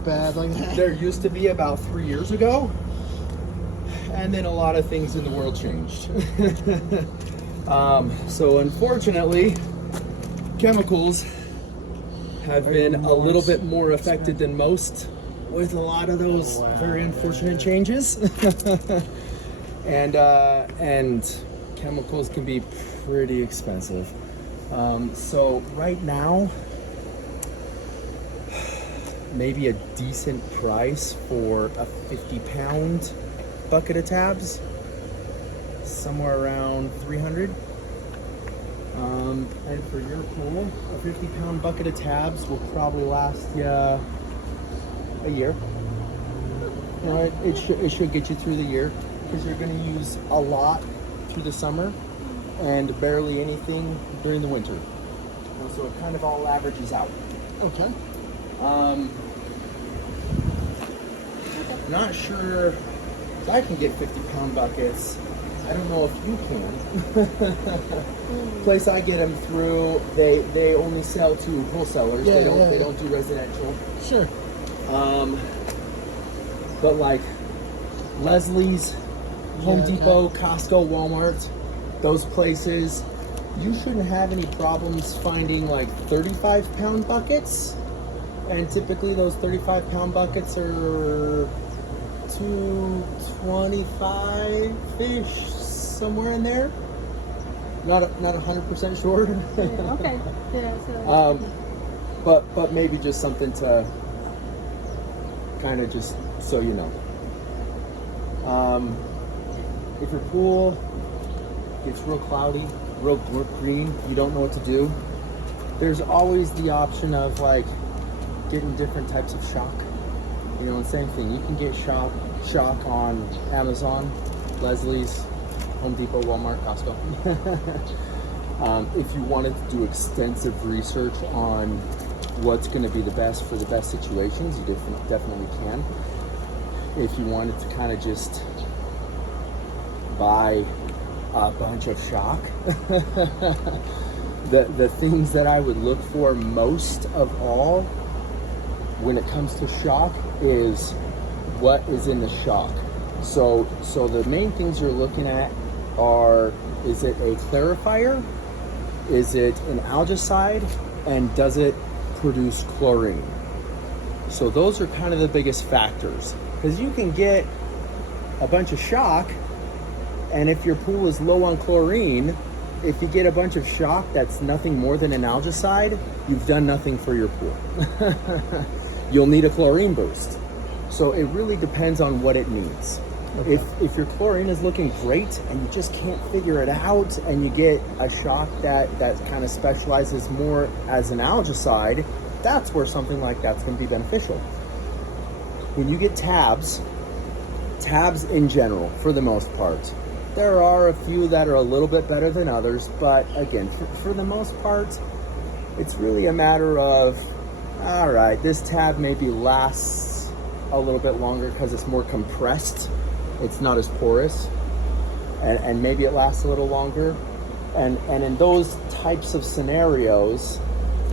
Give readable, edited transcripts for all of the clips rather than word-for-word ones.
look bad like that. There used to be about 3 years ago, and then a lot of things in the world changed. So unfortunately, chemicals have been a little bit more affected than most with a lot of those very unfortunate changes. And chemicals can be pretty expensive. So right now, maybe a decent price for a 50-pound bucket of tabs, somewhere around 300. And for your pool, a 50-pound bucket of tabs will probably last you a year. You know, it should get you through the year, because you're going to use a lot through the summer and barely anything during the winter. So it kind of all averages out. Okay. Not sure if I can get 50-pound buckets. I don't know if you can. Place I get them through, they only sell to wholesalers. Yeah, They don't do residential. Sure. But like Leslie's, Home Depot, Costco, Walmart, those places, you shouldn't have any problems finding like 35-pound buckets. And typically those 35-pound buckets are $225-ish, somewhere in there. Not 100% sure. Yeah, okay. Yeah, so But maybe just something to kind of just so you know. If your pool gets real cloudy, real green, you don't know what to do, there's always the option of like getting different types of shock. You know, and same thing, you can get shock on Amazon, Leslie's, Home Depot, Walmart, Costco. If you wanted to do extensive research on what's going to be the best for the best situations, you definitely can. If you wanted to kind of just buy a bunch of shock, the things that I would look for most of all when it comes to shock is what is in the shock. So the main things you're looking at are, is it a clarifier? Is it an algicide? And does it produce chlorine? So those are kind of the biggest factors, because you can get a bunch of shock, and if your pool is low on chlorine, if you get a bunch of shock that's nothing more than an algicide, you've done nothing for your pool. You'll need a chlorine boost. So it really depends on what it needs. Okay. If your chlorine is looking great and you just can't figure it out, and you get a shock that kind of specializes more as an algicide, that's where something like that's going to be beneficial. When you get tabs in general, for the most part, there are a few that are a little bit better than others, but again, for the most part, it's really a matter of, all right, this tab maybe lasts a little bit longer because it's more compressed, it's not as porous, and maybe it lasts a little longer. And in those types of scenarios,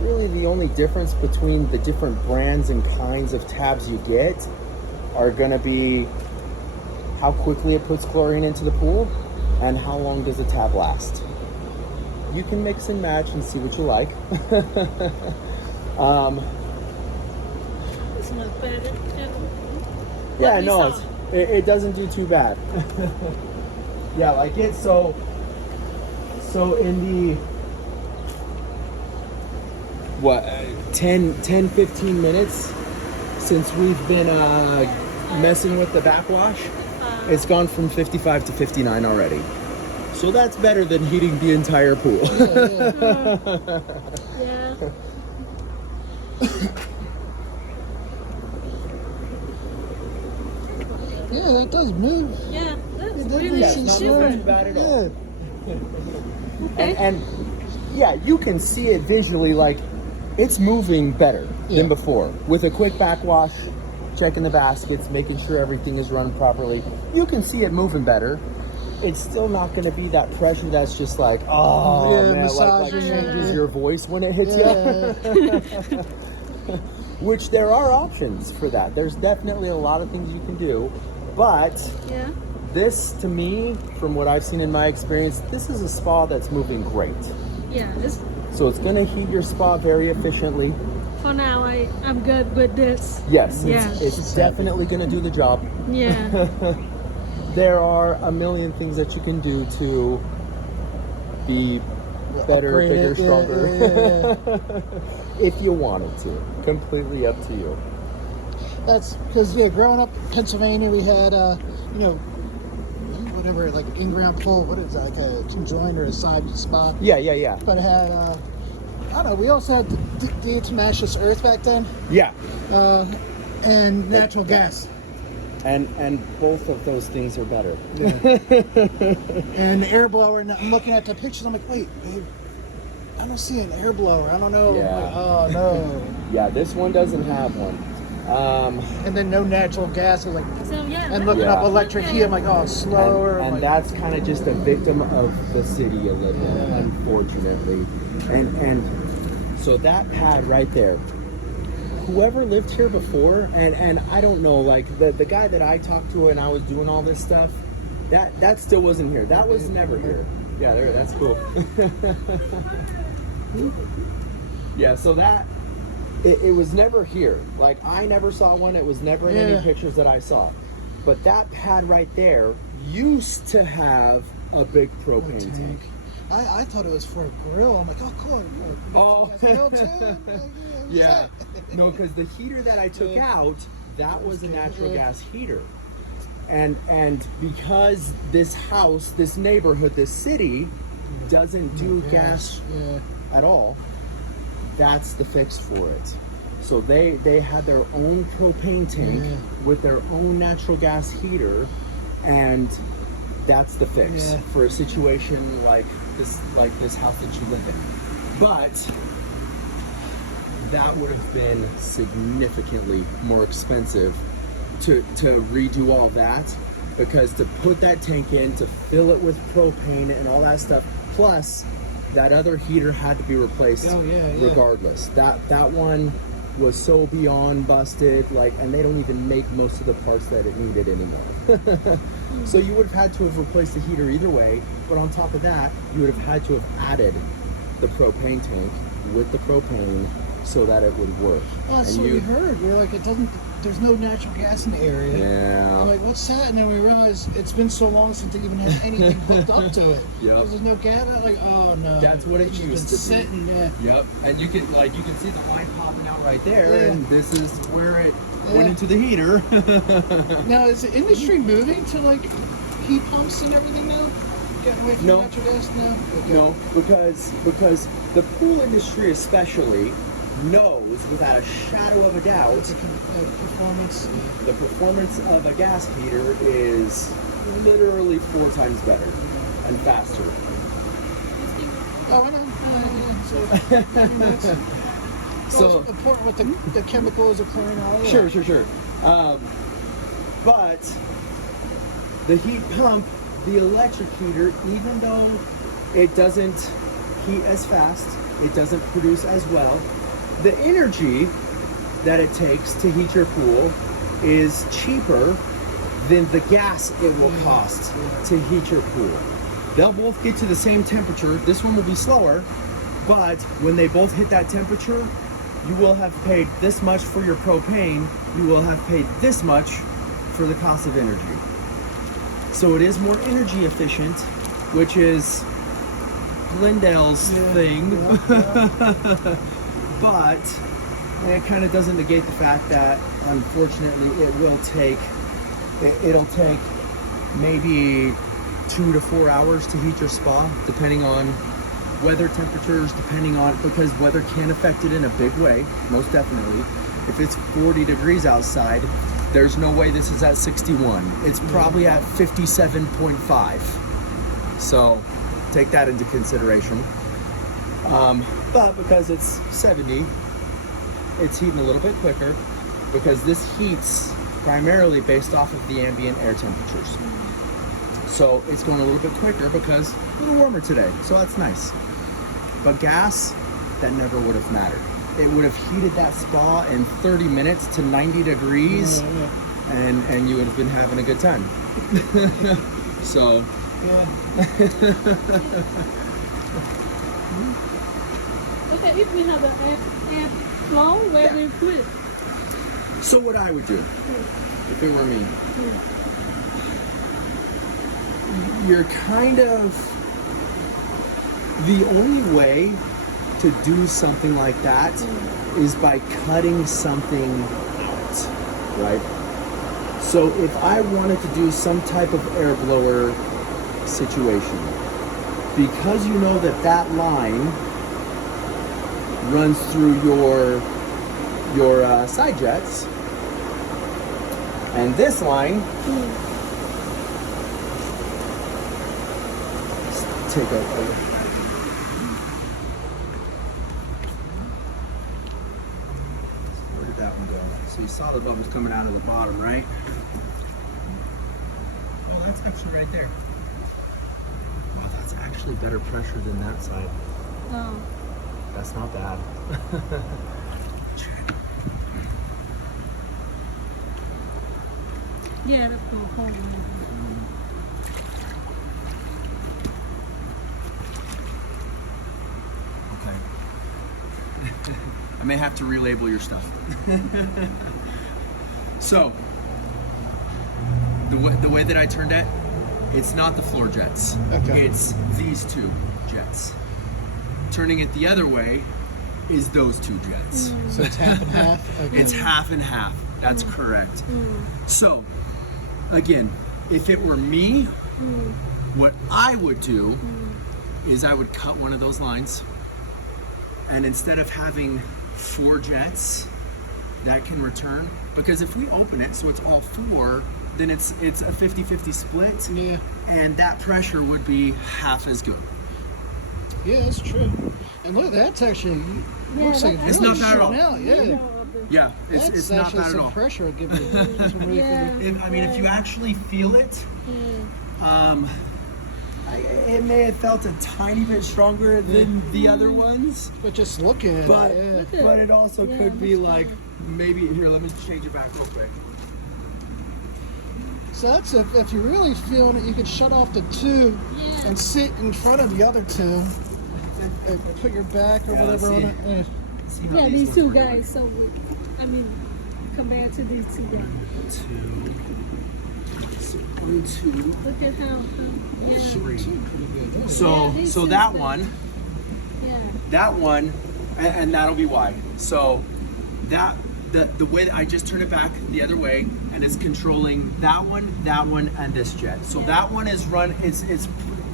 really the only difference between the different brands and kinds of tabs you get are going to be how quickly it puts chlorine into the pool and how long does the tab last. You can mix and match and see what you like. it's much better than Yeah, no, it doesn't do too bad. Yeah, like it. So in the 10, 15 minutes since we've been messing with the backwash, it's gone from 55 to 59 already. So that's better than heating the entire pool. Yeah. Yeah, that does move. Yeah, that's It really doesn't seem different. too bad at all. Yeah. And yeah, you can see it visually, like it's moving better than before. With a quick backwash, checking the baskets, making sure everything is run properly, you can see it moving better. It's still not going to be that pressure that's just like, oh man, like massaging changes your voice when it hits you. Which there are options for that. There's definitely a lot of things you can do, but Yeah. this, to me, from what I've seen in my experience, this is a spa that's moving great. Yeah. It's, So it's going to heat your spa very efficiently. for now, I'm good with this. Yes, Yeah. it's definitely going to do the job. Yeah. There are a million things that you can do to be better, Upgrade bigger, it, yeah, stronger. yeah, If you wanted to. Completely up to you. That's because growing up in Pennsylvania, we had whatever, like in-ground pool. What is that? Like a joint or a side spa. Yeah. But it had I don't know. We also had the diatomaceous earth back then, Yeah. and natural gas. And both of those things are better. And the air blower, and I'm looking at the pictures, I'm like, wait, babe, I don't see an air blower. I don't know. Yeah. I'm like, oh, no. Yeah, this one doesn't have one. And then no natural gas. I was like, So yeah. and looking up electric heat, I'm like, oh, slower. And I'm like, that's kind of just a victim of the city you live in, Yeah. unfortunately. And so that pad right there, whoever lived here before, and I don't know, like the guy that I talked to and I was doing all this stuff, that still wasn't here. That was never here. Yeah, there, that's cool. Yeah, so that it was never here. Like I never saw one. It was never in Yeah. any pictures that I saw. But that pad right there used to have a big propane tank. I thought it was for a grill. I'm like, oh, cool. Oh. Grill too? Yeah. No, because the heater that I took out, that was a natural gas heater. And because this house, this neighborhood, this city doesn't do gas Yeah. at all, that's the fix for it. So they had their own propane tank Yeah. with their own natural gas heater, and that's the fix Yeah. for a situation like this house that you live in. But that would have been significantly more expensive to redo all that, because to put that tank in, to fill it with propane and all that stuff, plus that other heater had to be replaced Oh, yeah. regardless. That one was so beyond busted, like, and they don't even make most of the parts that it needed anymore. So you would have had to have replaced the heater either way, but on top of that, you would have had to have added the propane tank with the propane so that it would work. Well, that's And what we heard. We're like, there's no natural gas in the area. Yeah. I'm like, what's that? And then we realized it's been so long since they even had anything hooked up to it. Yep. Because there's no gas. I'm like, oh no. That's what it It's just used been to be. sitting, yeah. Yep, and you can see the line popping out right there, Yeah. and this is where it Yeah. went into the heater. Now, is the industry moving to like heat pumps and everything now? Getting away from No. natural gas now? Okay. No, because the pool industry especially knows without a shadow of a doubt It's a performance. the performance of a gas heater is literally 4 times better and faster. Oh, I know. So, I mean, that's, So it's important with the chemicals occurring all over. Sure. But the heat pump, the electric heater, even though it doesn't heat as fast, it doesn't produce as well, the energy that it takes to heat your pool is cheaper than the gas it will cost to heat your pool. They'll both get to the same temperature. This one will be slower, but when they both hit that temperature, you will have paid this much for your propane, you will have paid this much for the cost of energy. So it is more energy efficient, which is Glendale's thing, but it kind of doesn't negate the fact that unfortunately it'll take maybe 2 to 4 hours to heat your spa, depending on weather temperatures, because weather can affect it in a big way, most definitely. If it's 40 degrees outside, there's no way this is at 61. It's probably at 57.5. So take that into consideration. But because it's 70, it's heating a little bit quicker, because this heats primarily based off of the ambient air temperatures. So it's going a little bit quicker because it's a little warmer today, so that's nice. But gas, that never would have mattered. it would have heated that spa in 30 minutes to 90 degrees, and you would have been having a good time. So, Okay, if we have an air flow, where we put it? so what I would do if it were me, you're kind of the only way to do something like that is by cutting something out, right? So if I wanted to do some type of air blower situation, because you know that that line runs through your side jets, and this line, let's take a where did that one go? So you saw the bubbles coming out of the bottom, right? Oh, that's actually right there. Wow, that's actually better pressure than that side. Oh. That's not bad. Yeah, that's cool. Hold on. Okay. I may have to relabel your stuff. So, the way that I turned it, it's not the floor jets. Okay. It's these two jets. Turning it the other way is those two jets. So it's half and half. Okay. It's half and half. That's correct. So, again, if it were me, what I would do is I would cut one of those lines, and instead of having 4 jets that can return, because if we open it so it's all 4, then it's a 50-50 split, Yeah. and that pressure would be half as good. Yeah, that's true. And look, that's actually looks like that's It's not bad at all. Now, yeah. Yeah, That's it's not actually bad at some all. pressure. It'll give you some relief. Yeah. If you actually feel it, it may have felt a tiny bit stronger than the other ones, But just looking at but it, yeah. but it also Yeah, could be that's like maybe here. Let me change it back real quick. So that's if you're really feeling it, you could shut off the 2 Yeah. and sit in front of the other 2 and put your back or Yeah, let's whatever on see. it. Yeah. See how Yeah, these ones two work. guys so good. I mean, compared to these two guys. 1, 2, Look at how. Yeah. 3. Pretty good. So Yeah, these so two that guys. one. Yeah. That one, and that'll be why. So that the way that I just turn it back the other way, and it's controlling that one, and this jet. So that one is it's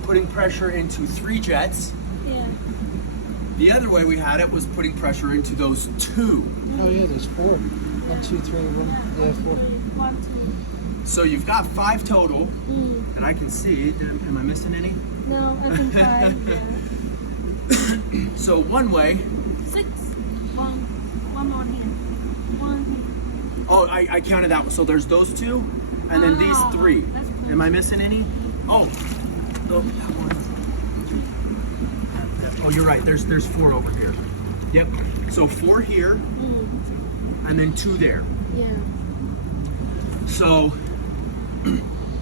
putting pressure into 3 jets. Yeah. The other way we had it was putting pressure into those 2. Oh yeah, there's 4. 1, 2, 3, 1. Yeah, 4. 1, 2. So you've got 5 total, and I can see. Am I missing any? No, I think 5. Yeah. So one way. 6. One more here. 1 here. Oh, I counted that one. So there's those 2, and then these 3. That's cool. Am I missing any? Oh, that one. Oh, you're right. There's 4 over here. Yep. So 4 here, and then 2 there. Yeah. So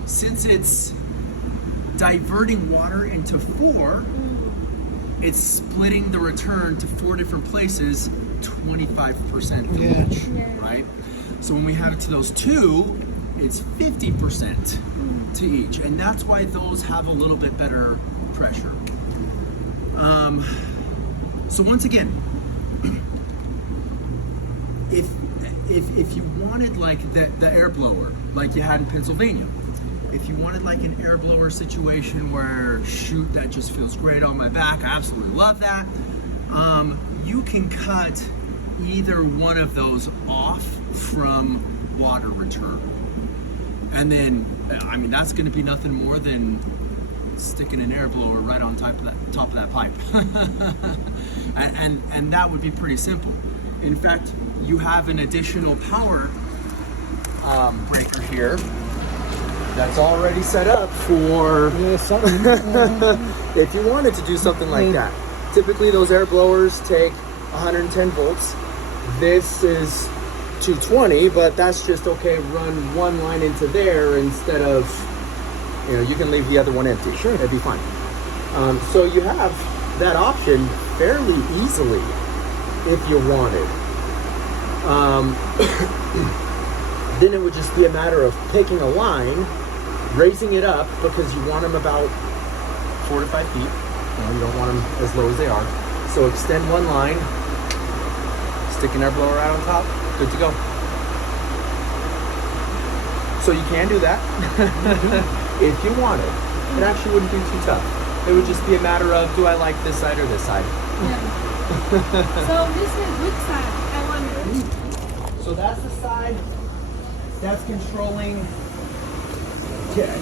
since it's diverting water into 4, it's splitting the return to 4 different places, 25% to Yeah. each, Yeah. right? So when we have it to those 2, it's 50% to each, and that's why those have a little bit better pressure. So once again, if you wanted like the air blower like you had in Pennsylvania, if you wanted like an air blower situation where shoot, that just feels great on my back, I absolutely love that. You can cut either one of those off from water return, and then I mean that's going to be nothing more than sticking an air blower right on top of that pipe, and that would be pretty simple. In fact, you have an additional power breaker here that's already set up for Yeah, something. if you wanted to do something like that. Typically those air blowers take 110 volts. This is 220, but that's just okay. Run one line into there instead of, you can leave the other one empty. Sure. It'd be fine. So you have that option fairly easily if you wanted. Then it would just be a matter of picking a line, raising it up because you want them about 4 to 5 feet. You don't want them as low as they are. So extend one line, stick an air blower out on top, good to go. So you can do that if you wanted. It actually wouldn't be too tough. It would just be a matter of, do I like this side or this side? Yeah. So this is which side? I wonder. So that's the side that's controlling. Yeah,